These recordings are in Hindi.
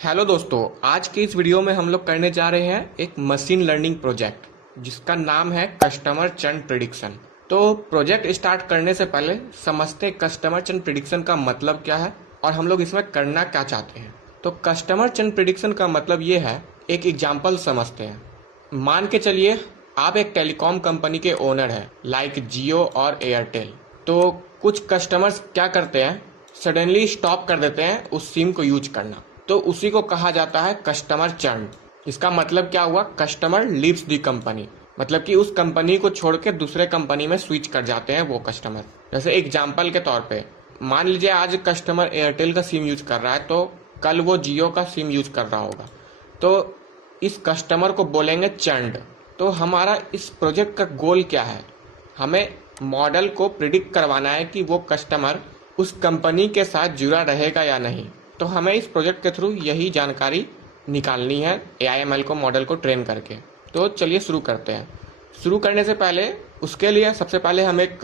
हेलो दोस्तों, आज के इस वीडियो में हम लोग करने जा रहे हैं एक मशीन लर्निंग प्रोजेक्ट जिसका नाम है कस्टमर चर्न प्रिडिक्शन। तो प्रोजेक्ट स्टार्ट करने से पहले समझते हैं कस्टमर चर्न प्रिडिक्शन का मतलब क्या है और हम लोग इसमें करना क्या चाहते हैं। तो कस्टमर चर्न प्रिडिक्शन का मतलब ये है, एक एग्जाम्पल समझते हैं। मान के चलिए आप एक टेलीकॉम कंपनी के ओनर हैं, लाइक जियो और एयरटेल। तो कुछ कस्टमर्स क्या करते हैं, सडनली स्टॉप कर देते हैं उस सिम को यूज करना। तो उसी को कहा जाता है कस्टमर चर्न। इसका मतलब क्या हुआ, कस्टमर लीव्स दी कंपनी, मतलब कि उस कंपनी को छोड़ के दूसरे कंपनी में स्विच कर जाते हैं वो कस्टमर। जैसे एग्जाम्पल के तौर पे मान लीजिए आज कस्टमर एयरटेल का सिम यूज कर रहा है, तो कल वो जियो का सिम यूज कर रहा होगा, तो इस कस्टमर को बोलेंगे चर्नड। तो हमारा इस प्रोजेक्ट का गोल क्या है, हमें मॉडल को प्रिडिक्ट करवाना है कि वो कस्टमर उस कंपनी के साथ जुड़ा रहेगा या नहीं। तो हमें इस प्रोजेक्ट के थ्रू यही जानकारी निकालनी है AIML को, मॉडल को ट्रेन करके। तो चलिए शुरू करते हैं। शुरू करने से पहले उसके लिए सबसे पहले हम एक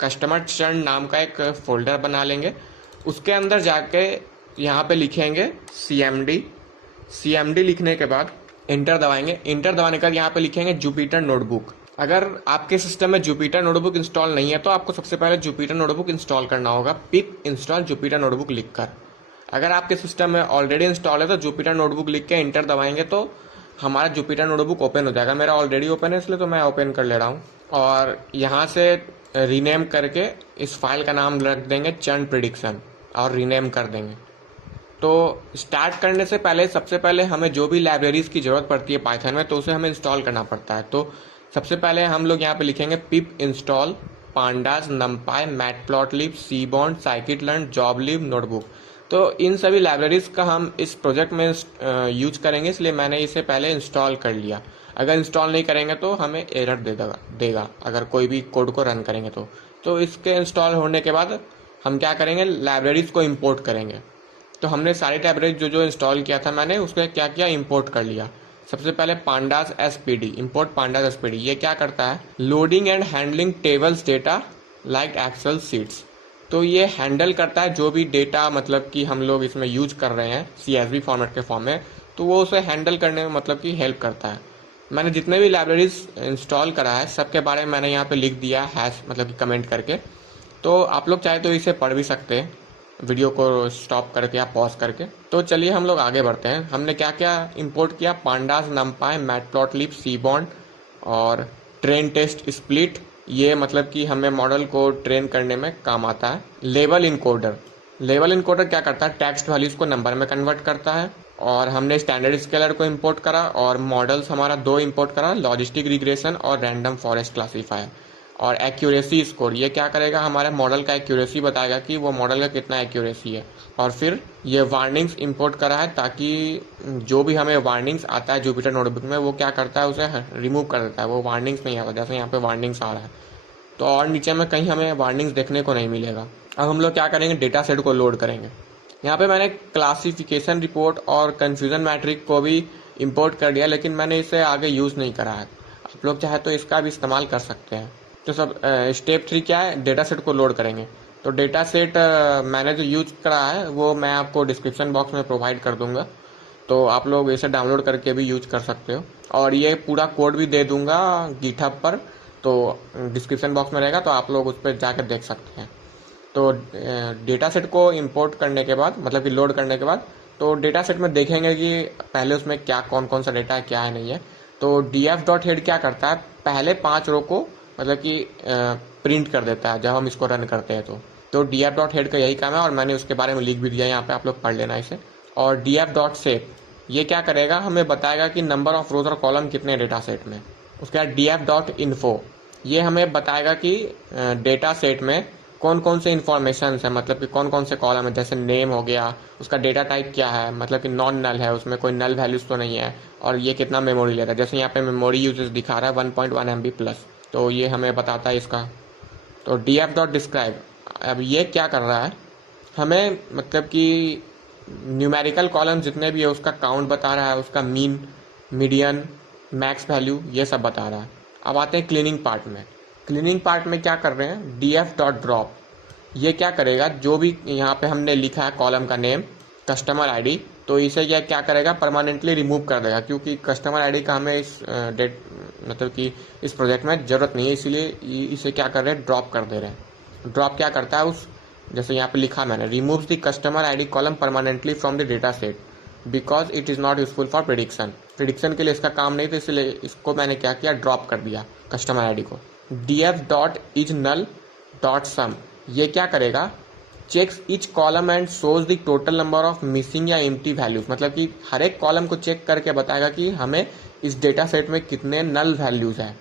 कस्टमर चर्न नाम का एक फोल्डर बना लेंगे। उसके अंदर जाके यहाँ पे लिखेंगे CMD लिखने के बाद इंटर दबाएंगे। इंटर दबाने के बाद यहाँ पे लिखेंगे जुपिटर नोटबुक। अगर आपके सिस्टम में जुपिटर नोटबुक इंस्टॉल नहीं है तो आपको सबसे पहले जुपिटर नोटबुक इंस्टॉल करना होगा, पिप इंस्टॉल जुपिटर नोटबुक लिखकर। अगर आपके सिस्टम में ऑलरेडी इंस्टॉल है तो जुपिटर नोटबुक लिख के इंटर दबाएंगे तो हमारा जुपिटर नोटबुक ओपन हो जाएगा। मेरा ऑलरेडी ओपन है इसलिए तो मैं ओपन कर ले रहा हूँ। और यहाँ से रीनेम करके इस फाइल का नाम रख देंगे चर्न प्रिडिक्शन और रीनेम कर देंगे। तो स्टार्ट करने से पहले सबसे पहले हमें जो भी लाइब्रेरीज की ज़रूरत पड़ती है पाइथन में, तो उसे हमें इंस्टॉल करना पड़ता है। तो सबसे पहले हम लोग यहाँ पे लिखेंगे pip install pandas numpy matplotlib seaborn scikit learn joblib notebook. तो इन सभी लाइब्रेरीज का हम इस प्रोजेक्ट में यूज करेंगे, इसलिए मैंने इसे पहले इंस्टॉल कर लिया। अगर इंस्टॉल नहीं करेंगे तो हमें एरर देगा अगर कोई भी कोड को रन करेंगे तो इसके इंस्टॉल होने के बाद हम क्या करेंगे, लाइब्रेरीज को इंपोर्ट करेंगे। तो हमने सारी लाइब्रेरी जो इंस्टॉल किया था मैंने उसको क्या किया, इंपोर्ट कर लिया। सबसे पहले pandas SPD, import pandas SPD। ये क्या करता है, loading and handling tables data like Excel sheets. तो ये हैंडल करता है जो भी डेटा मतलब कि हम लोग इसमें यूज कर रहे हैं CSV फॉर्मेट के फॉर्म में, तो वो उसे हैंडल करने में मतलब कि हेल्प करता है। मैंने जितने भी लाइब्रेरीज इंस्टॉल करा है सबके बारे में मैंने यहाँ पे लिख दिया हैश मतलब कि कमेंट करके। तो आप लोग चाहे तो इसे पढ़ भी सकते हैं, वीडियो को स्टॉप करके या पॉज करके। तो चलिए हम लोग आगे बढ़ते हैं। हमने क्या क्या इंपोर्ट किया, पांडास नमपाई मैटप्लॉटलिब सीबॉन्ड और ट्रेन टेस्ट स्प्लिट। ये मतलब कि हमें मॉडल को ट्रेन करने में काम आता है। लेवल इनकोडर क्या करता है, टेक्स्ट वैल्यूज को नंबर में कन्वर्ट करता है। और हमने स्टैंडर्ड स्केलर को इंपोर्ट करा और मॉडल्स हमारा 2 इंपोर्ट करा, लॉजिस्टिक रिग्रेशन और रैंडम फॉरेस्ट क्लासीफायर। और एक्यूरेसी स्कोर, ये क्या करेगा, हमारे मॉडल का एक्यूरेसी बताएगा कि वो मॉडल का कितना एक्यूरेसी है। और फिर ये वार्निंग्स इंपोर्ट करा है ताकि जो भी हमें वार्निंग्स आता है जुपिटर नोटबुक में वो क्या करता है, उसे रिमूव कर देता है, वो वार्निंग्स नहीं आता। जैसे यहाँ पे वार्निंग्स आ रहा है तो और नीचे में कहीं हमें वार्निंग्स देखने को नहीं मिलेगा। अब हम लोग क्या करेंगे, डेटा सेट को लोड करेंगे। यहाँ पे मैंने क्लासिफिकेशन रिपोर्ट और कन्फ्यूजन मैट्रिक को भी इंपोर्ट कर दिया, लेकिन मैंने इसे आगे यूज़ नहीं करा है। आप लोग चाहे तो इसका भी इस्तेमाल कर सकते हैं। तो सब स्टेप 3 क्या है, डेटा सेट को लोड करेंगे। तो डेटा सेट मैंने जो यूज करा है वो मैं आपको डिस्क्रिप्शन बॉक्स में प्रोवाइड कर दूंगा, तो आप लोग इसे डाउनलोड करके भी यूज कर सकते हो। और ये पूरा कोड भी दे दूंगा गिटहब पर, तो डिस्क्रिप्शन बॉक्स में रहेगा, तो आप लोग उस पर जाकर देख सकते हैं। तो डेटा सेट को इंपोर्ट करने के बाद मतलब कि लोड करने के बाद तो डेटा सेट में देखेंगे कि पहले उसमें क्या कौन कौन सा डेटा है क्या है नहीं है। तो df.head क्या करता है, पहले 5 रो को मतलब कि प्रिंट कर देता है जब हम इसको रन करते हैं। तो df.head का यही काम है और मैंने उसके बारे में लिख भी दिया यहाँ पे, आप लोग पढ़ लेना इसे। और df.shape ये क्या करेगा, हमें बताएगा कि नंबर ऑफ रोज और कॉलम कितने डेटा सेट में। उसके बाद df.info ये हमें बताएगा कि डेटा सेट में कौन कौन से इन्फॉर्मेशन है, मतलब कि कौन कौन से कॉलम है। जैसे नेम हो गया, उसका डेटा टाइप क्या है, मतलब कि नॉन नल है, उसमें कोई नल वैल्यूज तो नहीं है, और ये कितना मेमोरी ले रहा है। जैसे यहाँ पे मेमोरी यूजेस दिखा रहा है 1.1 MB प्लस, तो ये हमें बताता है इसका। तो df.describe अब ये क्या कर रहा है, हमें मतलब कि न्यूमेरिकल कॉलम जितने भी है उसका काउंट बता रहा है, उसका मीन मीडियन मैक्स वैल्यू ये सब बता रहा है। अब आते हैं क्लीनिंग पार्ट में क्या कर रहे हैं, df.drop ये क्या करेगा, जो भी यहाँ पे हमने लिखा है कॉलम का नेम, कस्टमर ID तो इसे क्या करेगा, परमानेंटली रिमूव कर देगा, क्योंकि कस्टमर आईडी का हमें इस डेट मतलब कि इस प्रोजेक्ट में ज़रूरत नहीं है, इसीलिए इसे क्या कर रहे हैं, ड्रॉप कर दे रहे हैं। ड्रॉप क्या करता है, उस जैसे यहाँ पे लिखा मैंने, removes the customer ID column permanently from the data set because it is not useful for prediction के लिए इसका काम नहीं था, इसलिए इसको मैंने क्या किया, ड्रॉप कर दिया कस्टमर आईडी को। df dot is null dot sum, ये क्या करेगा, checks each column and shows the total number of missing या एम्प्टी वैल्यूज, मतलब कि हर एक कॉलम को चेक करके बताएगा कि हमें इस डेटा सेट में कितने नल वैल्यूज है।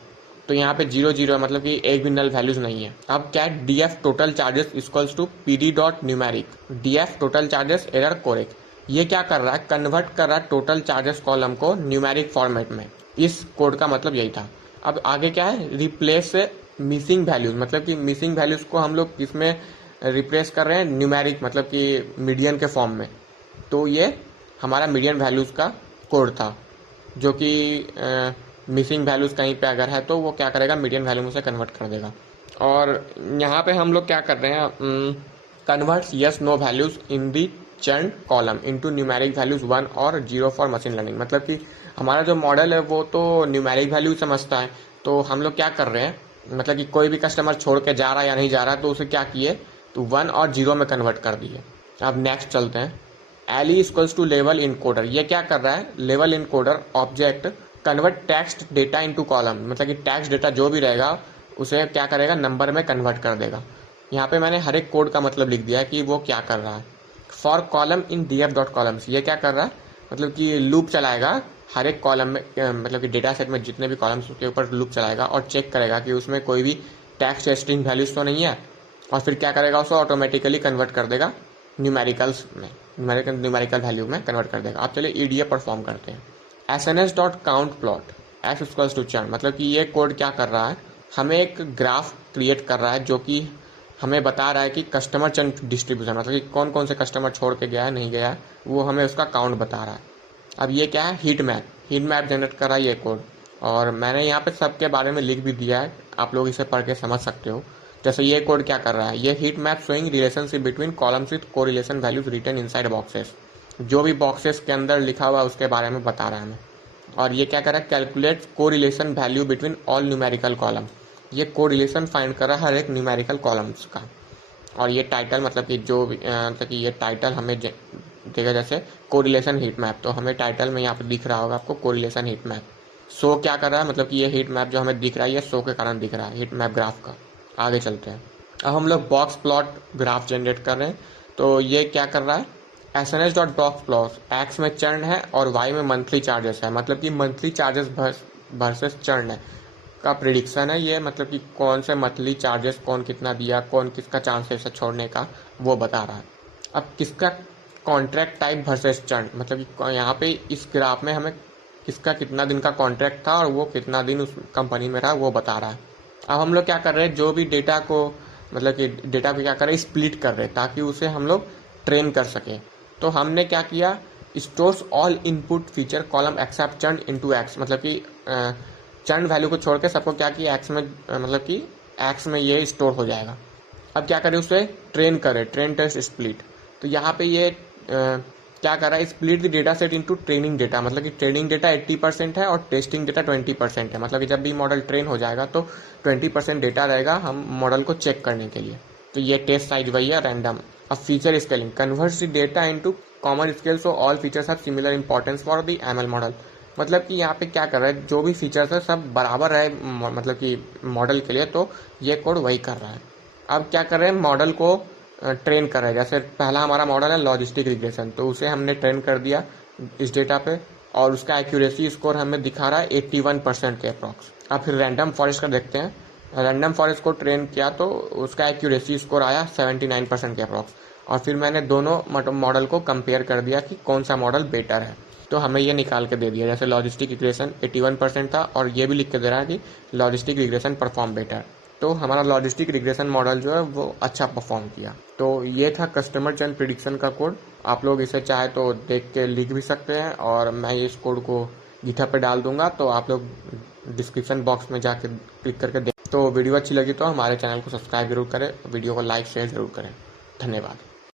तो यहाँ पे 0 है, मतलब कि एक भी नल वैल्यूज नहीं है। अब क्या, df total charges equals to pd dot numeric, df total charges error correct, ये क्या कर रहा है, कन्वर्ट कर रहा है टोटल चार्जेस कॉलम को न्यूमेरिक फॉर्मेट में। इस कोड का मतलब यही था। अब आगे क्या है, रिप्लेस मिसिंग वैल्यूज, मतलब कि मिसिंग वैल्यूज को हम लोग इसमें रिप्लेस कर रहे हैं न्यूमेरिक, मतलब कि मीडियन के फॉर्म में। तो ये हमारा मीडियन वैल्यूज का कोड था, जो कि मिसिंग वैल्यूज कहीं पे अगर है तो वो क्या करेगा, मीडियन वैल्यू में से कन्वर्ट कर देगा। और यहाँ पे हम लोग क्या कर रहे हैं, converts yes no values in the churn column into numeric values 1 और 0 फॉर मशीन लर्निंग, मतलब कि हमारा जो मॉडल है वो तो न्यूमेरिक वैल्यू समझता है। तो हम लोग क्या कर रहे हैं, मतलब कि कोई भी कस्टमर छोड़ के जा रहा है या नहीं जा रहा है, तो उसे क्या किए, तो 1 और 0 में कन्वर्ट कर दिए। अब नेक्स्ट चलते हैं, एली इक्वल्स टू लेवल इनकोडर, ये क्या कर रहा है, लेवल encoder object convert text data into column, मतलब कि टेक्स्ट डेटा जो भी रहेगा उसे क्या करेगा, नंबर में कन्वर्ट कर देगा। यहाँ पे मैंने हर एक कोड का मतलब लिख दिया है कि वो क्या कर रहा है। For column in df dot columns, ये क्या कर रहा है, मतलब कि लूप चलाएगा हर एक कॉलम में, मतलब कि डेटा सेट में जितने भी कॉलम्स के ऊपर लूप चलाएगा और चेक करेगा कि उसमें कोई भी टेक्स्ट या स्ट्रिंग वैल्यूज तो नहीं है, और फिर क्या करेगा, उसको ऑटोमेटिकली कन्वर्ट कर देगा न्यूमेरिकल्स में, न्यूमेरिकल वैल्यू में कन्वर्ट कर देगा। अब चलिए ईडीएफ परफॉर्म करते हैं। SNS dot count plot x equals to churn, मतलब कि ये कोड क्या कर रहा है, हमें एक ग्राफ क्रिएट कर रहा है जो कि हमें बता रहा है कि कस्टमर चर्न डिस्ट्रीब्यूशन, मतलब कि कौन कौन से कस्टमर छोड़ के गया है नहीं गया है, वो हमें उसका काउंट बता रहा है। अब ये क्या है, हीट मैप जनरेट कर रहा है ये कोड, और मैंने यहाँ पे सबके बारे में लिख भी दिया है, आप लोग इसे पढ़ के समझ सकते हो। जैसे ये कोड क्या कर रहा है, ये heat map showing relationship between columns with correlation values written inside boxes, जो भी बॉक्सेस के अंदर लिखा हुआ है उसके बारे में बता रहा है हमें। और ये क्या कर रहा है, calculate correlation value between all numerical column, ये कोरिलेशन फाइंड कर रहा है हर एक न्यूमेरिकल कॉलम्स का। और ये टाइटल, मतलब कि जो मतलब कि ये टाइटल हमें देगा, जैसे कोरिलेशन हीट मैप, तो हमें टाइटल में यहाँ पे दिख रहा होगा आपको कोरिलेशन हीट मैप। शो क्या कर रहा है, मतलब कि ये हीट मैप जो हमें दिख रहा है ये शो के कारण दिख रहा है, हीट मैप ग्राफ का। आगे चलते हैं, अब हम लोग बॉक्स प्लॉट ग्राफ जनरेट कर रहे हैं। तो ये क्या कर रहा है, SNS dot box plot, x में चर्न है और वाई में मंथली चार्जेस है, मतलब कि मंथली चार्जेस वर्सेस चर्न है का प्रिडिक्शन है ये, मतलब कि कौन से मंथली चार्जेस कौन कितना दिया, कौन किसका चांसेस है छोड़ने का, वो बता रहा है। अब किसका कॉन्ट्रैक्ट टाइप वर्सेस चर्न, मतलब कि यहाँ पे इस ग्राफ में हमें किसका कितना दिन का कॉन्ट्रैक्ट था और वो कितना दिन उस कंपनी में रहा वो बता रहा है। अब हम लोग क्या कर रहे हैं, जो भी डेटा को, मतलब कि डेटा को क्या कर रहे हैं, स्प्लिट कर रहे हैं ताकि उसे हम लोग ट्रेन कर सकें। तो हमने क्या किया, stores all input feature column except churn into x, मतलब कि चर्न वैल्यू को छोड़ के सबको क्या किया, एक्स में, मतलब कि एक्स में ये स्टोर हो जाएगा। अब क्या करें, उसे ट्रेन करें, ट्रेन टेस्ट स्प्लिट। तो यहाँ पे ये क्या कर रहा है, split the data set into training data, मतलब कि ट्रेनिंग डेटा 80% है और टेस्टिंग डेटा 20% है, मतलब कि जब भी मॉडल ट्रेन हो जाएगा तो 20% डेटा रहेगा हम मॉडल को चेक करने के लिए। तो ये टेस्ट साइज वही है, रैंडम। अब feature scaling, converts the data into common scale so all features have similar importance for the ML model, मतलब कि यहाँ पे क्या कर रहा है, जो भी फीचर्स है सब बराबर है मतलब कि मॉडल के लिए, तो ये कोड वही कर रहा है। अब क्या कर रहे हैं, मॉडल को ट्रेन कर रहे हैं। जैसे पहला हमारा मॉडल है लॉजिस्टिक रिग्रेशन, तो उसे हमने ट्रेन कर दिया इस डेटा पे और उसका एक्यूरेसी स्कोर हमें दिखा रहा है 81% के अप्रॉक्स। अब फिर रैंडम फॉरेस्ट का देखते हैं, रैंडम फॉरेस्ट को ट्रेन किया तो उसका एक्यूरेसी स्कोर आया 79% के अप्रॉक्स। और फिर मैंने दोनों मॉडल को कंपेयर कर दिया कि कौन सा मॉडल बेटर है, तो हमें ये निकाल के दे दिया। जैसे लॉजिस्टिक रिग्रेशन 81% था और ये भी लिख के दे रहा है कि लॉजिस्टिक रिग्रेशन परफॉर्म बेटर, तो हमारा लॉजिस्टिक रिग्रेशन मॉडल जो है वो अच्छा परफॉर्म किया। तो ये था कस्टमर चर्न प्रिडिक्शन का कोड। आप लोग इसे चाहे तो देख के लिख भी सकते हैं और मैं इस कोड को गिटहब पे डाल दूंगा, तो आप लोग डिस्क्रिप्शन बॉक्स में जाके क्लिक करके देख। तो वीडियो अच्छी लगी तो हमारे चैनल को सब्सक्राइब जरूर करें, वीडियो को लाइक शेयर जरूर करें। धन्यवाद।